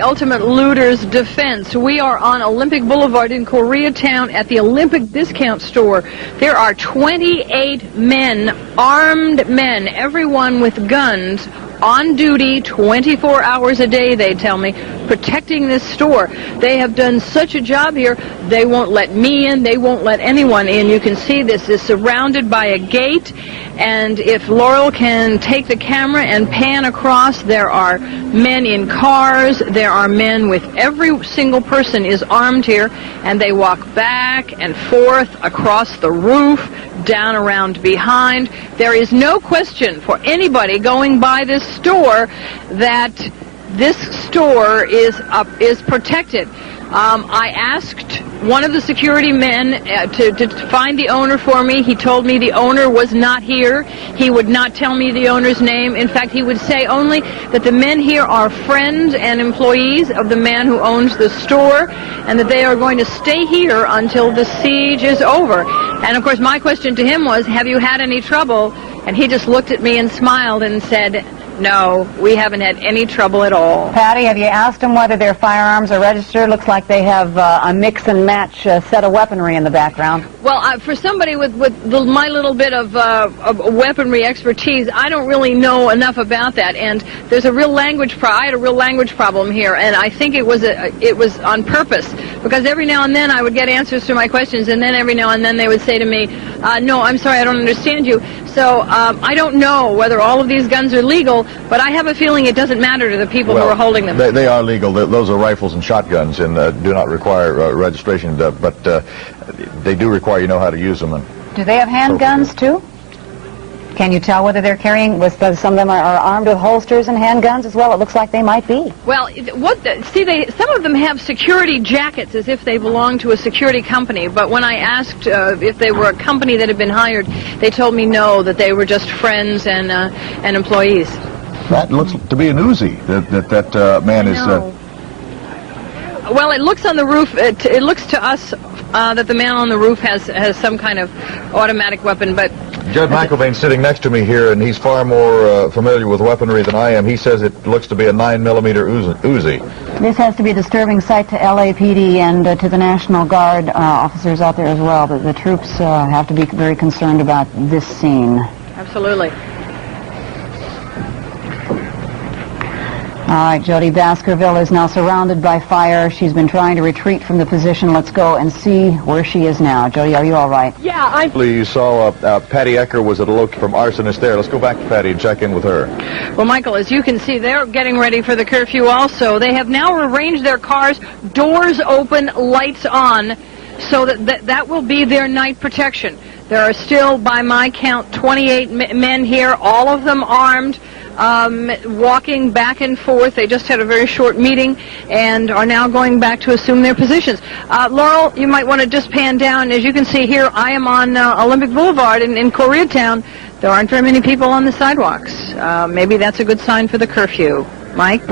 Ultimate Looters Defense. We are on Olympic Boulevard in Koreatown at the Olympic Discount Store. There are 28 men, armed men, everyone with guns, on duty 24 hours a day, they tell me, protecting this store. They have done such a job here, they won't let me in, they won't let anyone in. You can see this is surrounded by a gate, and if Laurel can take the camera and pan across, there are men in cars, there are men with every single person is armed here, and they walk back and forth across the roof, down around behind. There is no question for anybody going by this store that this store is protected. I asked one of the security men to find the owner for me. He told me the owner was not here. He would not tell me the owner's name. In fact, he would say only that the men here are friends and employees of the man who owns the store, and that they are going to stay here until the siege is over. And of course, my question to him was, have you had any trouble? And he just looked at me and smiled and said, no, we haven't had any trouble at all. Patty, have you asked them whether their firearms are registered? Looks like they have a mix-and-match set of weaponry in the background. Well, for somebody with my little bit of weaponry expertise, I don't really know enough about that. And there's a real language I had a real language problem here, and I think it was on purpose, because every now and then I would get answers to my questions, and then every now and then they would say to me, no, I'm sorry, I don't understand you. So I don't know whether all of these guns are legal, but I have a feeling it doesn't matter to the people who are holding them. They are legal. Those are rifles and shotguns, and do not require registration, but they do require you know how to use them. Do they have handguns, too? Can you tell whether they're carrying, some of them are armed with holsters and handguns as well? It looks like they might be. Well, some of them have security jackets as if they belong to a security company, but when I asked if they were a company that had been hired, they told me no, that they were just friends and employees. That looks to be an Uzi that man is... Well, it looks on the roof, it looks to us that the man on the roof has some kind of automatic weapon, but... Judge McIlvaine's sitting next to me here, and he's far more familiar with weaponry than I am. He says it looks to be a 9mm Uzi. This has to be a disturbing sight to LAPD and to the National Guard officers out there as well. The troops have to be very concerned about this scene. Absolutely. All right, Jody Baskerville is now surrounded by fire. She's been trying to retreat from the position. Let's go and see where she is now. Jody, are you all right? Yeah, You saw Patty Ecker was at a location from arsonist there. Let's go back to Patty and check in with her. Well, Michael, as you can see, they're getting ready for the curfew also. They have now arranged their cars, doors open, lights on, so that will be their night protection. There are still, by my count, 28 men here, all of them armed, walking back and forth. They just had a very short meeting and are now going back to assume their positions. Laurel, you might want to just pan down. As you can see here, I am on Olympic Boulevard in Koreatown. There aren't very many people on the sidewalks. Maybe that's a good sign for the curfew. Mike?